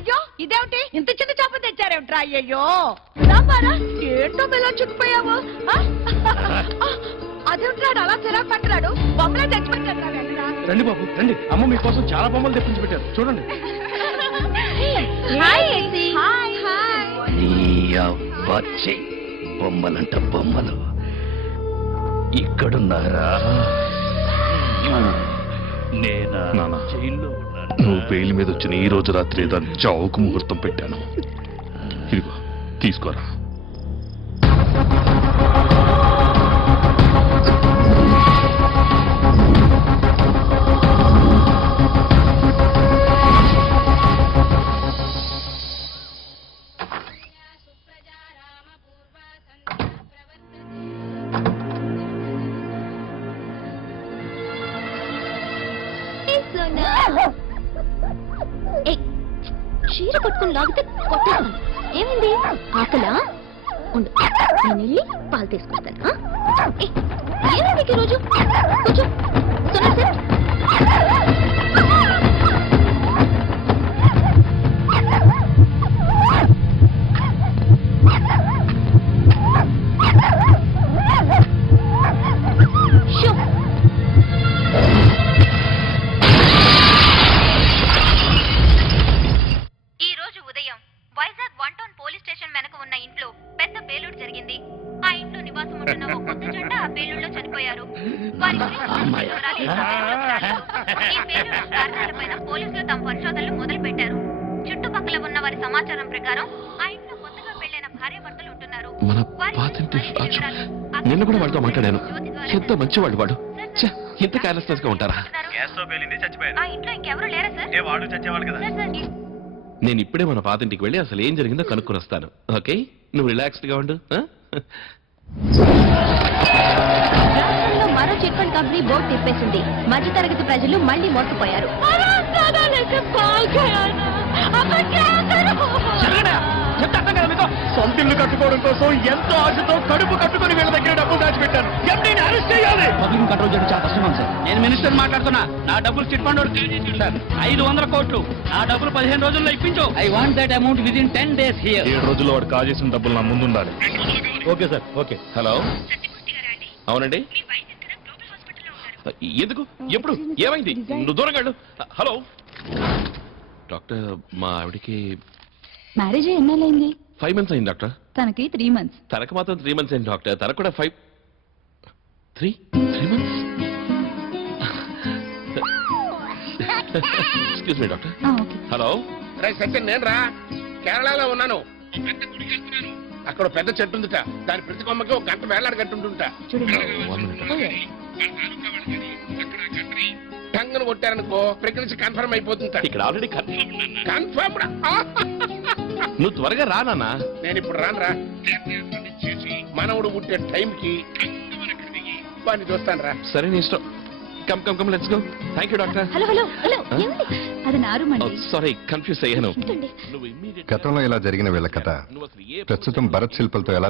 అయ్యో ఇదేమిటి ఇంత చిన్న చేప తెచ్చారేమిట్రా? అయ్యయ్యో రామారా, ఏంటో ఇలా చుట్టుపోయావు? అదేమిట్రా అలా చిరాకు పట్టరాడు? బొమ్మలే తెచ్చిపెట్టారు. రండి బాబు రండి, అమ్మ మీకోసం చాలా బొమ్మలు తెప్పించి పెట్టారు, చూడండి. బొమ్మలంట బొమ్మలు ఇక్కడున్నారా? నేనా జైల్లో ఉన్నాను. నువ్వు బెయిల్ మీద వచ్చిన ఈ రోజు రాత్రి దాని చావుకు ముహూర్తం పెట్టాను. ఇదిగో తీసుకోరా. చీర కట్టుకుని లాగితే కొట్టేస్తాను. ఏమైంది? ఆకలా? ఉండు, నేను వెళ్ళి పాలు తీసుకొస్తాను. ఏమైంది ఈరోజు? కొంచెం పోలీసులు తమ పరిశోధనలు మొదలు పెట్టారు. చుట్టుపక్కల ఉన్న వారి సమాచారం ప్రకారం ఆ ఇంట్లో కొత్తగా పెళ్లైన భార్యాభర్తలు ఉంటున్నారు. నిన్న కూడా వాడితో మాట్లాడాను. ఎంత మంచివాడు వాడు. ఎంత కేర్లెస్నెస్ గా ఉంటారా? ఆ ఇంట్లో ఇంకెవరు లేరా సార్? నేను ఇప్పుడే మన పాతింటికి వెళ్ళి అసలు ఏం జరిగిందో కనుక్కొని వస్తాను. ఓకే, నువ్వు రిలాక్స్డ్ గా ఉండు. మరో చిట్ ఫండ్ కంపెనీ బోర్డు తిప్పేసింది. మధ్యతరగతి ప్రజలు మళ్లీ మోసపోయారు. సొంతిల్లు కట్టుకోవడం కోసం ఎంతో ఆశతో కడుపు కట్టుకుని వీళ్ళ దగ్గర డబ్బులు దాచిపెట్టాను. ఎంపీని అరెస్ట్ చేయాలి. పబ్లిక్ కంట్రోల్ చేయడం చాలా కష్టం సార్. నేను మినిస్టర్ మాట్లాడుతున్నా. నా డబ్బులు చిట్ ఫండ్ 500 కోట్లు. నా డబ్బులు 15 రోజుల్లో ఇప్పించు. I want that amount within 10 days here. 7 రోజుల్లో వాడు కాజేసిన డబ్బులు నా ముందు ఉండాలి. Okay sir, okay. హలో, అవునండి. ఎందుకు? ఎప్పుడు? ఏమైంది? నువ్వు దూరంగా వెళ్ళు. హలో డాక్టర్, మా ఆవిడికి మ్యారేజ్ ఎన్నాళ్ళైంది? 5 months అయింది డాక్టర్. తనకి 3 months. తనకు మాత్రం 3 months అయింది డాక్టర్. తనకు కూడా 3 months. Excuse me doctor. Hello Satyam, నేను రా కేరళలో ఉన్నాను. అక్కడ పెద్ద చెట్టు ఉందిట. దాని ప్రతి కొమ్మకి ఒక గంట వేలాడు కట్టుంటుంటా. టంగును కొట్టారనుకో ప్రెగ్నెన్సీ కన్ఫర్మ్ అయిపోతుంటా. ఇక్కడ ఆల్రెడీ కన్ఫర్మ్. నువ్వు త్వరగా రానా? నేను ఇప్పుడు రానురా. మనవుడు పుట్టే టైంకి వాడిని చూస్తాను రా. సరే, నీ ఇష్టం. Come come come, let's go. Thank you doctor. Hello hello hello, అది నారు మండి. సారీ, కన్ఫ్యూజ్ అయ్యాను. గతంలో ఇలా జరిగిన వీళ్ళ కథ ప్రస్తుతం భరత్ శిల్పలతో ఎలా